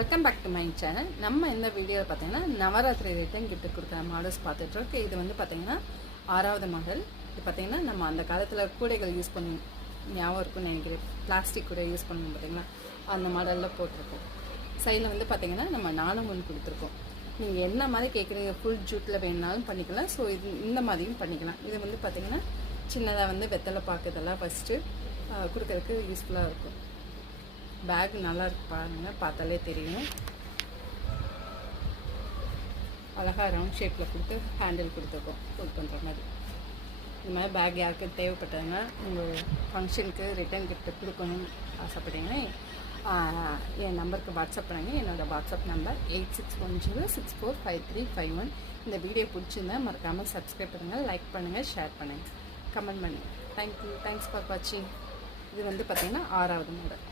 Welcome back to my channel. நம்ம இந்த வீடியோவில் பார்த்தீங்கன்னா நவராத்திரி ரிட்டர்ன் கிஃப்ட் கொடுக்குற மாடல்ஸ் பார்த்துட்ருக்கு. இது வந்து பார்த்திங்கன்னா 6வது மாடல். இது பார்த்திங்கன்னா நம்ம அந்த காலத்தில் கூடைகள் யூஸ் பண்ணி ஞாபகம் இருக்குன்னு நினைக்கிறேன். பிளாஸ்டிக் கூடை யூஸ் பண்ணணும் பார்த்திங்கன்னா அந்த மாடலில் போட்டிருக்கோம். சைடில் வந்து பார்த்திங்கன்னா நம்ம 4 முன் கொடுத்துருக்கோம். நீங்கள் என்ன மாதிரி கேட்குறீங்க, ஃபுல் ஜூட்டில் வேணுனாலும் பண்ணிக்கலாம். ஸோ இது இந்த மாதிரியும் பண்ணிக்கலாம். இது வந்து பார்த்திங்கன்னா சின்னதாக வந்து வெத்தலை பாக்குதெல்லாம் ஃபஸ்ட்டு கொடுக்கறதுக்கு யூஸ்ஃபுல்லாக இருக்கும். பேக் நல்லா இருக்கு பாருங்கள், பார்த்தாலே தெரியும். அழகாக ரவுண்ட் ஷேப்பில் கொடுத்து ஹேண்டில் கொடுத்துருக்கோம் ஹோல்ட் பண்ணுற மாதிரி. இந்த மாதிரி பேக் யாருக்கு தேவைப்பட்டதுன்னா உங்கள் ஃபங்க்ஷனுக்கு ரிட்டர்ன் கிஃப்ட் கொடுக்கணும்னு ஆசைப்பட்டீங்கன்னா என் நம்பருக்கு வாட்ஸ்அப் பண்ணுங்கள். என்னோடய வாட்ஸ்அப் நம்பர் 8610645351. இந்த வீடியோ பிடிச்சிருந்தா மறக்காமல் சப்ஸ்கிரைப் பண்ணுங்கள், லைக் பண்ணுங்கள், ஷேர் பண்ணுங்கள், கமெண்ட் பண்ணுங்கள். தேங்க்யூ. தேங்க்ஸ் ஃபார் வாட்சிங். இது வந்து பார்த்திங்கன்னா 6வது மாடல்.